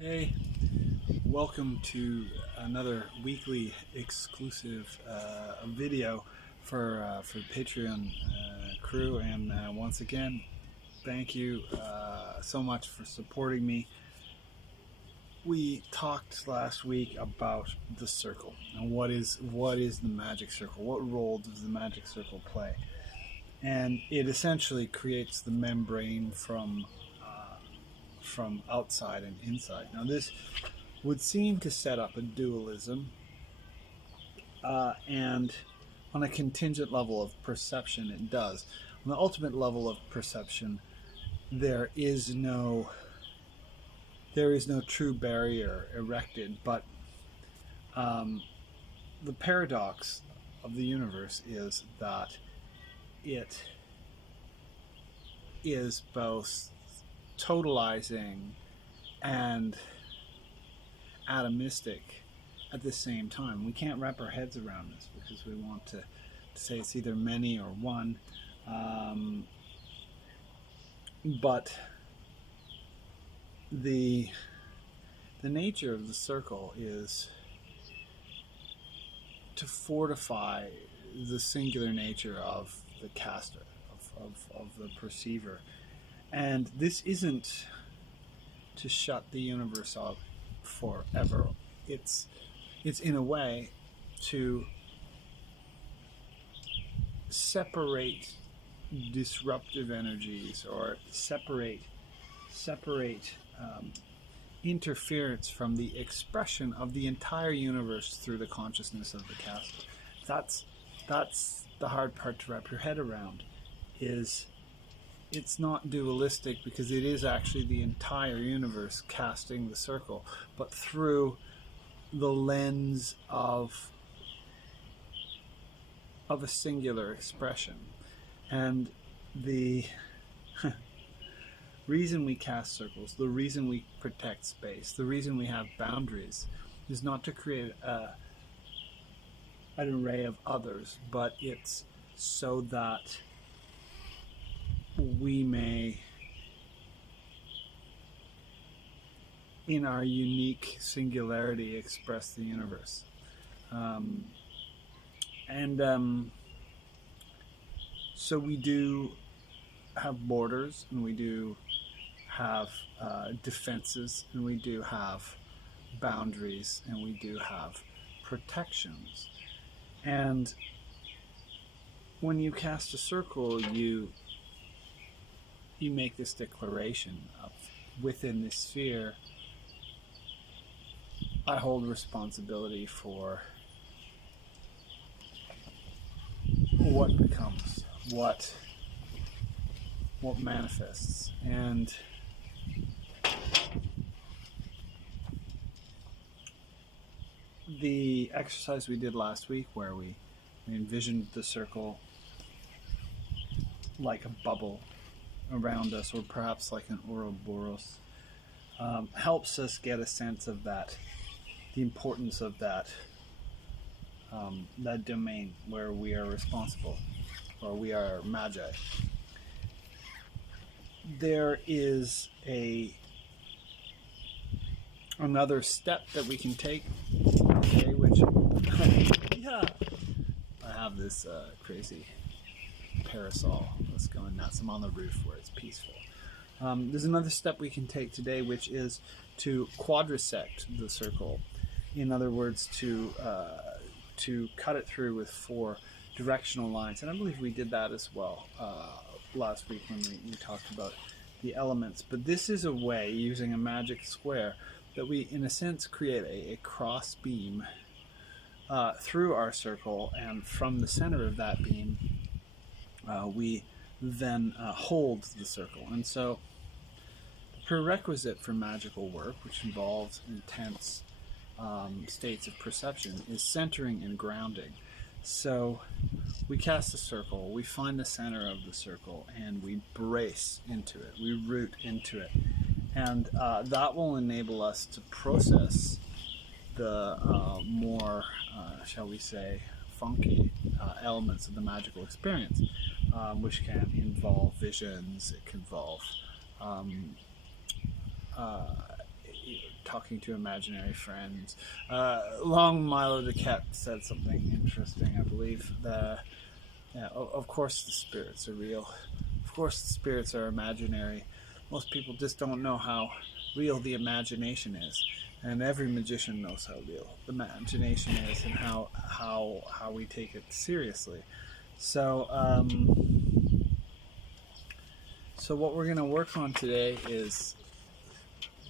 Hey, welcome to another weekly exclusive video for Patreon crew, and once again, thank you so much for supporting me. We talked last week about the circle and what is the magic circle? What role does the magic circle play? And it essentially creates the membrane from outside and inside. Now, this would seem to set up a dualism, and on a contingent level of perception, it does. On the ultimate level of perception, there is no true barrier erected. But the paradox of the universe is that it is both totalizing and atomistic at the same time. We can't wrap our heads around this because we want to say it's either many or one. But the nature of the circle is to fortify the singular nature of the caster, of the perceiver. And this isn't to shut the universe up forever. It's in a way to separate disruptive energies, or separate interference from the expression of the entire universe through the consciousness of the caster. That's the hard part to wrap your head around. Is it's not dualistic because it is actually the entire universe casting the circle, but through the lens of a singular expression. And the reason we cast circles, the reason we protect space, the reason we have boundaries is not to create an array of others, but it's so that we may, in our unique singularity, express the universe. So we do have borders, and we do have defenses, and we do have boundaries, and we do have protections. And when you cast a circle, you make this declaration of, within this sphere, I hold responsibility for what becomes, what manifests. And the exercise we did last week, where we envisioned the circle like a bubble around us, or perhaps like an Ouroboros, helps us get a sense of that, the importance of that domain where we are responsible, or we are magi. There is another step that we can take, okay, which yeah, I have this crazy parasol that's going nuts. I'm on the roof where it's peaceful. There's another step we can take today, which is to quadrisect the circle. In other words, to cut it through with 4 directional lines. And I believe we did that as well last week when we talked about the elements. But this is a way, using a magic square, that we, in a sense, create a cross beam through our circle, and from the center of that beam, we then hold the circle. And so the prerequisite for magical work, which involves intense states of perception, is centering and grounding. So we cast a circle, we find the center of the circle, and we brace into it, we root into it. And that will enable us to process the more, shall we say, funky elements of the magical experience, which can involve visions, it can involve talking to imaginary friends. Long Milo de Cat said something interesting, I believe. Of course the spirits are real. Of course the spirits are imaginary. Most people just don't know how real the imagination is. And every magician knows how real the imagination is and how we take it seriously. So, so what we're going to work on today is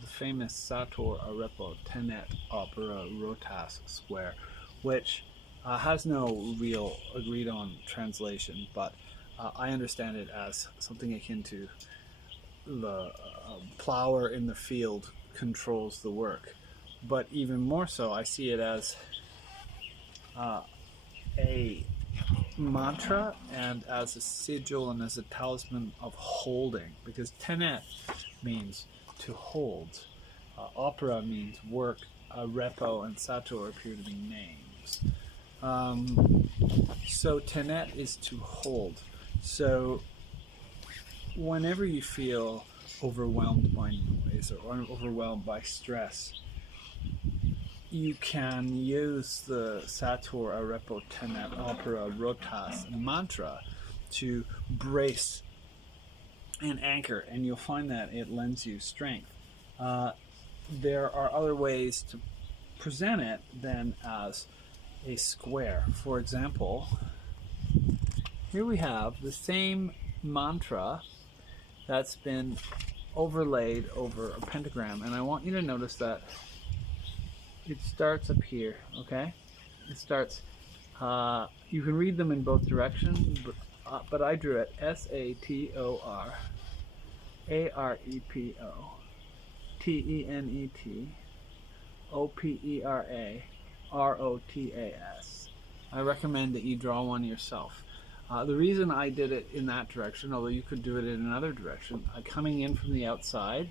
the famous SATOR Arepo Tenet Opera Rotas square, which has no real agreed on translation, but I understand it as something akin to the plower in the field controls the work. But even more so, I see it as a mantra and as a sigil and as a talisman of holding, because tenet means to hold, opera means work, repo and sator appear to be names. So tenet is to hold. So whenever you feel overwhelmed by noise or overwhelmed by stress, you can use the SATOR Arepo Tenet Opera Rotas mantra to brace and anchor, and you'll find that it lends you strength. There are other ways to present it than as a square. For example, here we have the same mantra that's been overlaid over a pentagram, and I want you to notice that it starts up here, okay? It starts, you can read them in both directions, but I drew it SATOR AREPO TENET OPERA ROTAS. I recommend that you draw one yourself. The reason I did it in that direction, although you could do it in another direction, coming in from the outside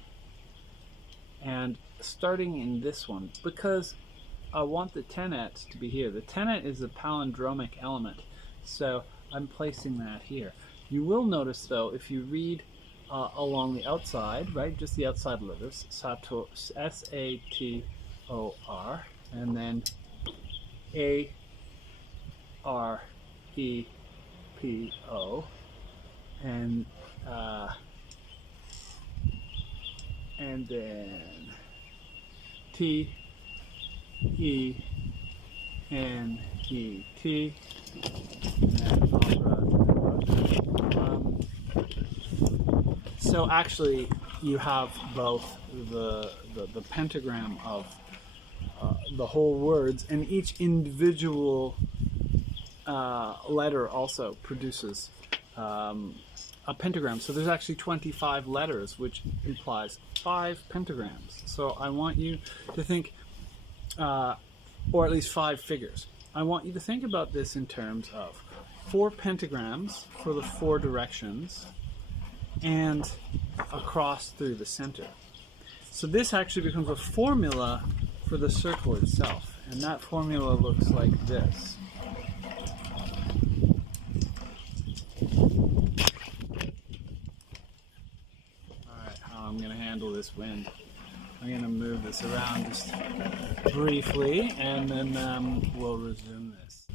and starting in this one, because I want the tenet to be here. The tenet is a palindromic element, so I'm placing that here. You will notice though, if you read along the outside, right, just the outside letters, SATOR, S-A-T-O-R, and then A-R-E-P-O, and then T-E-N-E-T, and then opera. So actually, you have both the pentagram of the whole words, and each individual letter also produces a pentagram. So there's actually 25 letters, which implies 5 pentagrams. So I want you to think, or at least 5 figures. I want you to think about this in terms of 4 pentagrams for the 4 directions and across through the center. So this actually becomes a formula for the circle itself, and that formula looks like this. Alright, how I'm going to handle this wind. I'm going to move this around just briefly, and then we'll resume this.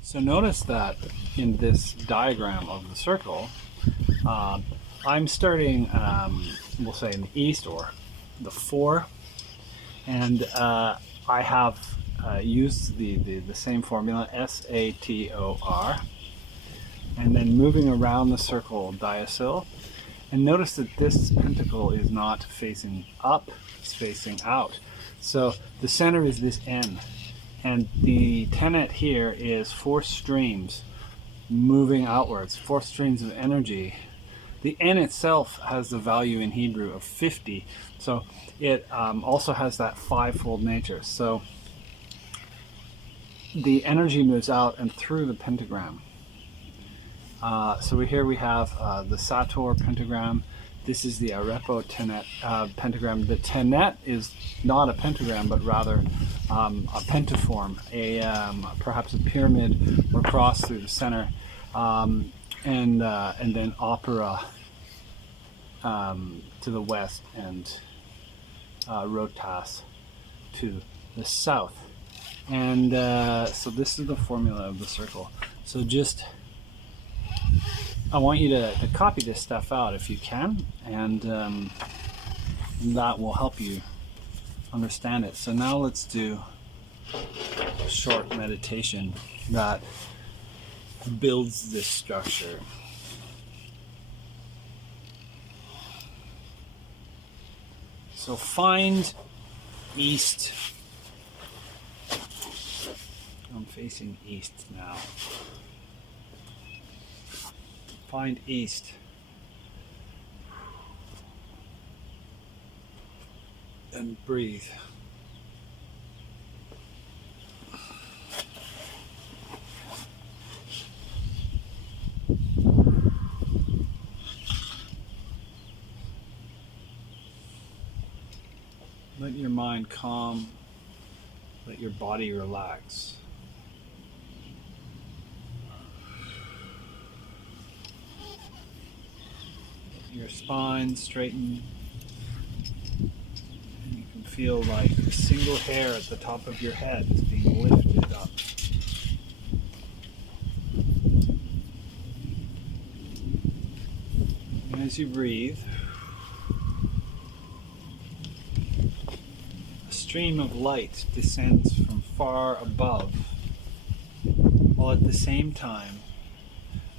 So notice that in this diagram of the circle, I'm starting, we'll say in the east, or the 4, and I have used the same formula, SATOR, and then moving around the circle diasyl. And notice that this pentacle is not facing up, it's facing out. So the center is this N, and the tenet here is 4 streams moving outwards, 4 streams of energy. The N itself has the value in Hebrew of 50, so it also has that 5-fold nature. So the energy moves out and through the pentagram. So here we have the SATOR pentagram. This is the Arepo Tenet pentagram. The tenet is not a pentagram, but rather a pentaform, perhaps a pyramid or cross through the center. And then opera to the west, and rotas to the south. And so this is the formula of the circle. So just, I want you to copy this stuff out if you can, and that will help you understand it. So now let's do a short meditation that builds this structure. So find east. I'm facing east now. Find east. And breathe. Let your mind calm. Let your body relax. Let your spine straighten. And you can feel like a single hair at the top of your head is being lifted up. And as you breathe, a stream of light descends from far above, while at the same time,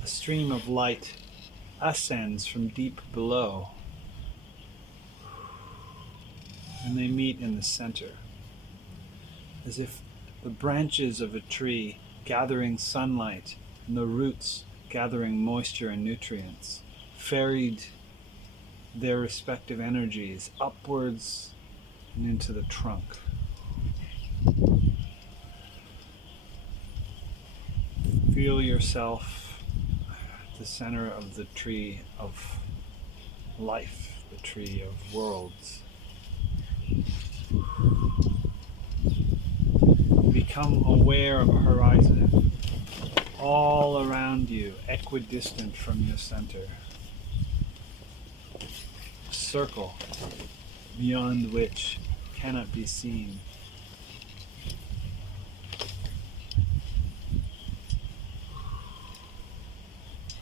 a stream of light ascends from deep below, and they meet in the center, as if the branches of a tree gathering sunlight and the roots gathering moisture and nutrients ferried their respective energies upwards and into the trunk. Feel yourself at the center of the tree of life, the tree of worlds. Become aware of a horizon all around you, equidistant from your center. A circle beyond which cannot be seen.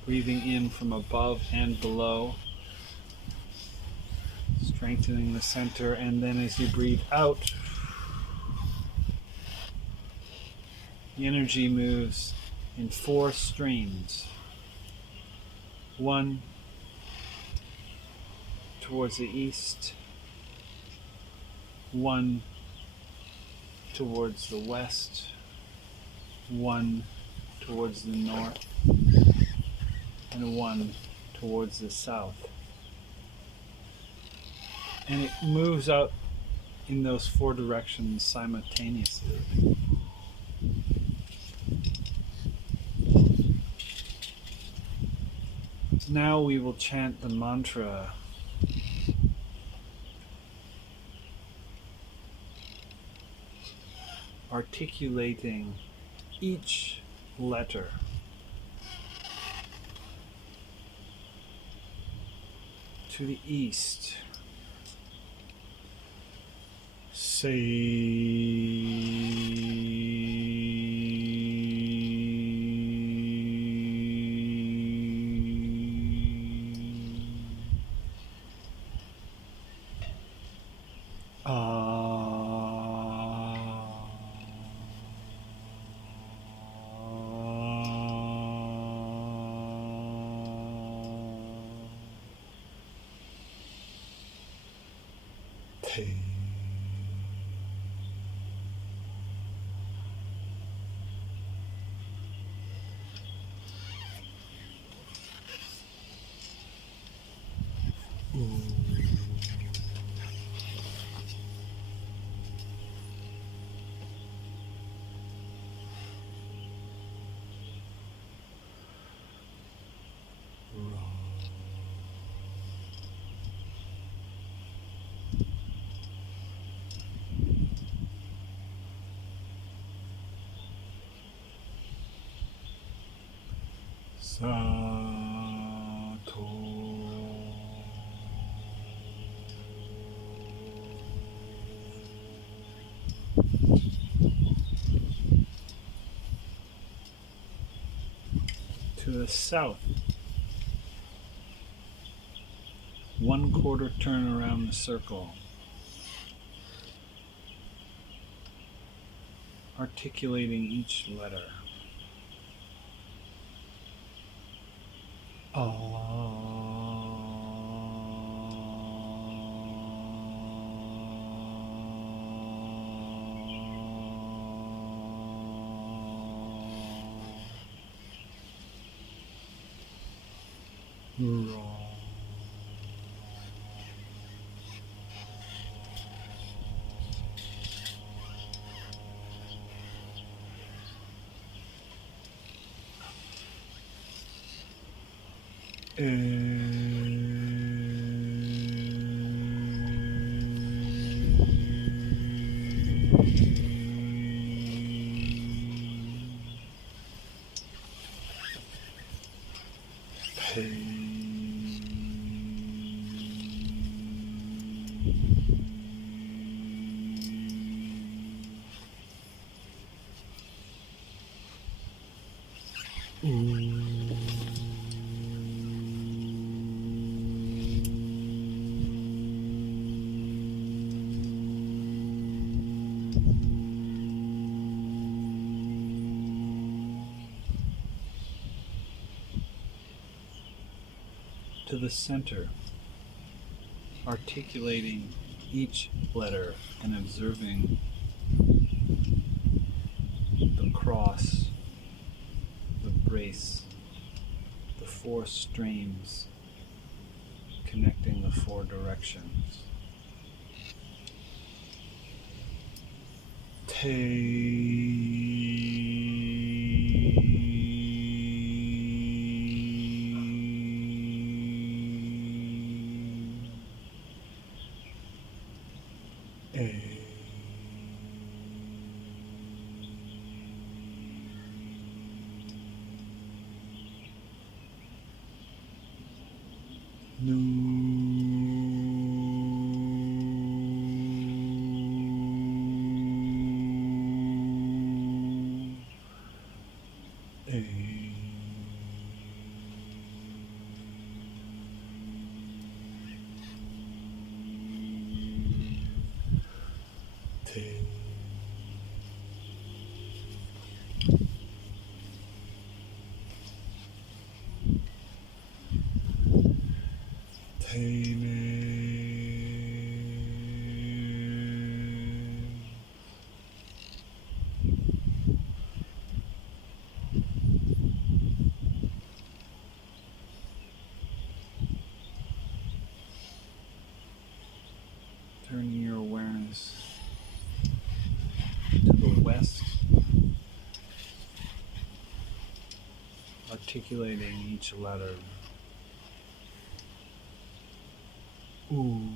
Breathing in from above and below, strengthening the center, and then as you breathe out, the energy moves in 4 streams. 1 towards the east, 1 towards the west, 1 towards the north, and 1 towards the south. And it moves out in those 4 directions simultaneously. Now we will chant the mantra articulating each letter. To the east, SATOR. To the south, 1/4 turn around the circle, articulating each letter. To the center, articulating each letter and observing the cross, the brace, the 4 streams connecting the 4 directions. Turning your awareness to the west, articulating each letter. Ooh.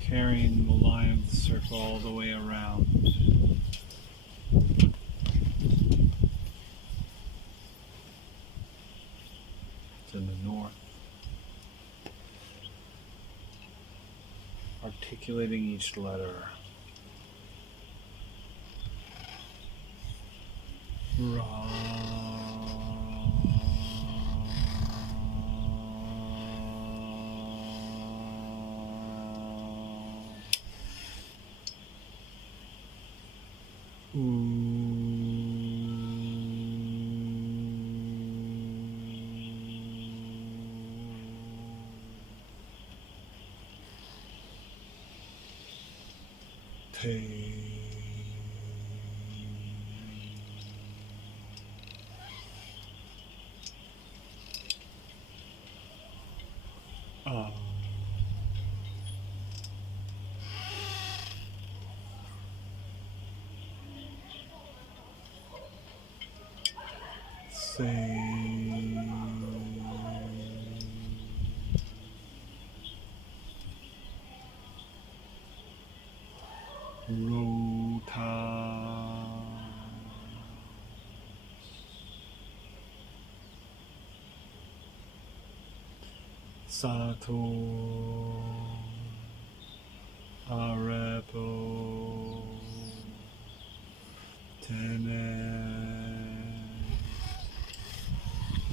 Carrying the line of the circle all the way around. To the north. Articulating each letter. Ra. te. Say. Rota. SATOR. Arepo. Tenet.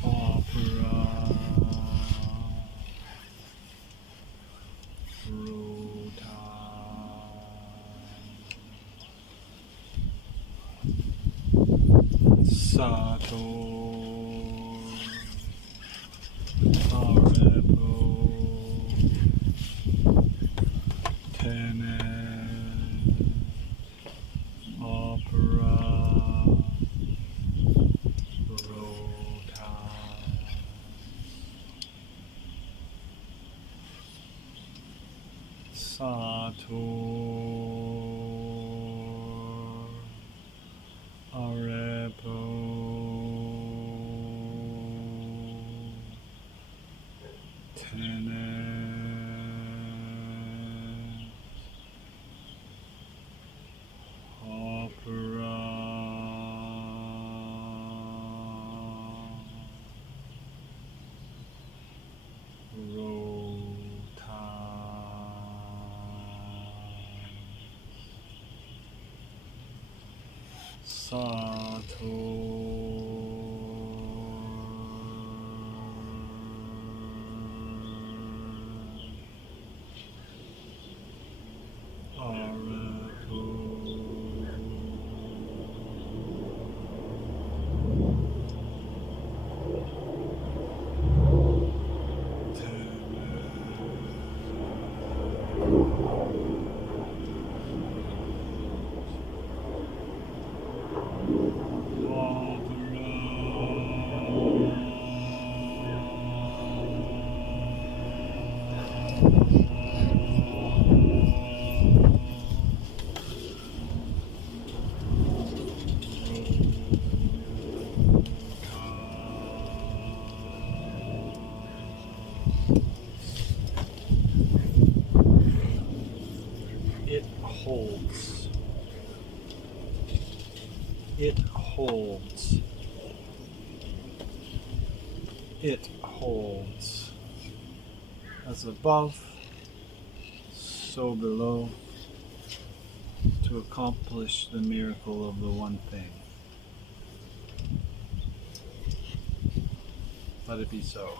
Opera. Rota. SATOR. Arepo. Tenet. Opera. Rota. SATOR. Arepo. Tenet. Opera. Rota. It holds. It holds. It holds. As above, so below, to accomplish the miracle of the one thing. Let it be so.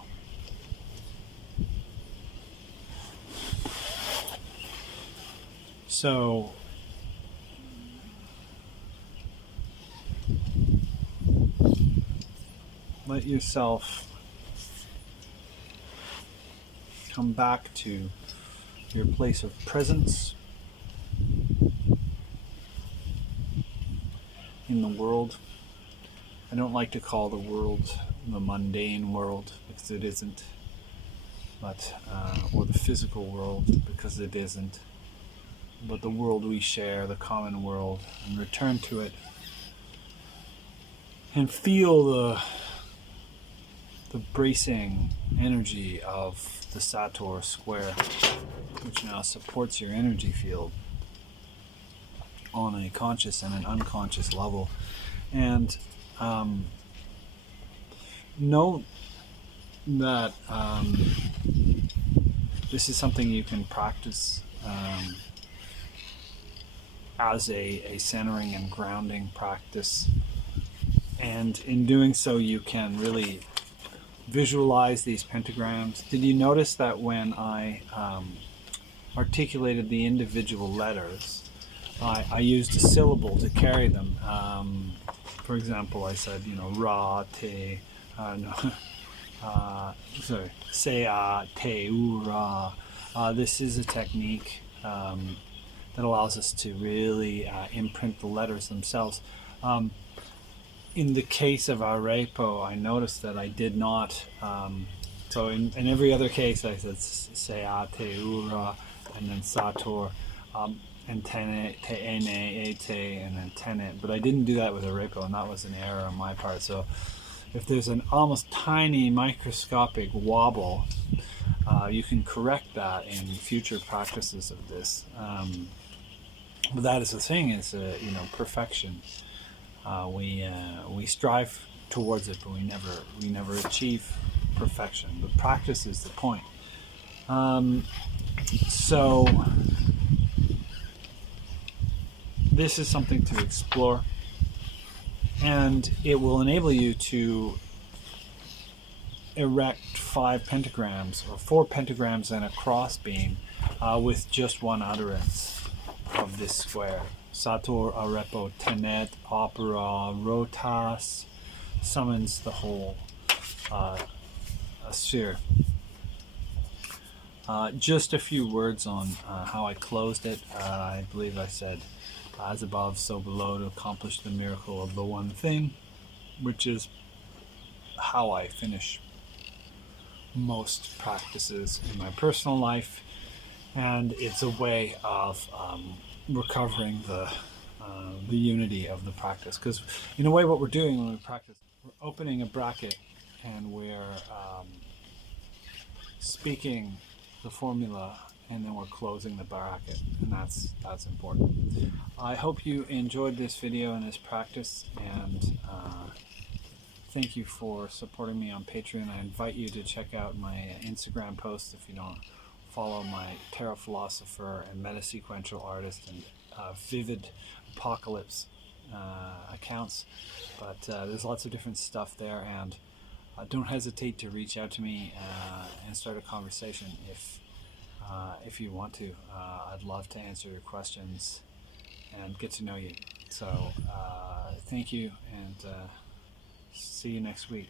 So, let yourself come back to your place of presence in the world. I don't like to call the world the mundane world, because it isn't, but or the physical world, because it isn't, but the world we share, the common world, and return to it and feel the bracing energy of the SATOR square, which now supports your energy field on a conscious and an unconscious level. And know that this is something you can practice as a centering and grounding practice, and in doing so you can really visualize these pentagrams. Did you notice that when I articulated the individual letters, I used a syllable to carry them? For example, I said, ra, te, se, a, te, u, ra. This is a technique that allows us to really imprint the letters themselves. In the case of arepo, I noticed that I did not. So in every other case, I said SATOR and then SATOR, and tene, ete, and then tene. But I didn't do that with arepo, and that was an error on my part. So if there's an almost tiny microscopic wobble, you can correct that in future practices of this. But that is the thing, is perfection. We strive towards it, but we never achieve perfection. But practice is the point. So this is something to explore, and it will enable you to erect 5 pentagrams or 4 pentagrams and a crossbeam with just one utterance of this square. Sator, arepo, tenet, opera, rotas summons the whole sphere. Just a few words on how I closed it. I believe I said, as above, so below, to accomplish the miracle of the one thing, which is how I finish most practices in my personal life, and it's a way of recovering the unity of the practice. Because in a way, what we're doing when we practice, we're opening a bracket and we're speaking the formula, and then we're closing the bracket, and that's important. I hope you enjoyed this video and this practice, and thank you for supporting me on Patreon. I invite you to check out my Instagram posts if you don't follow my tarot philosopher and meta-sequential artist and vivid apocalypse accounts. But there's lots of different stuff there, and don't hesitate to reach out to me and start a conversation if you want to. I'd love to answer your questions and get to know you. So thank you, and see you next week.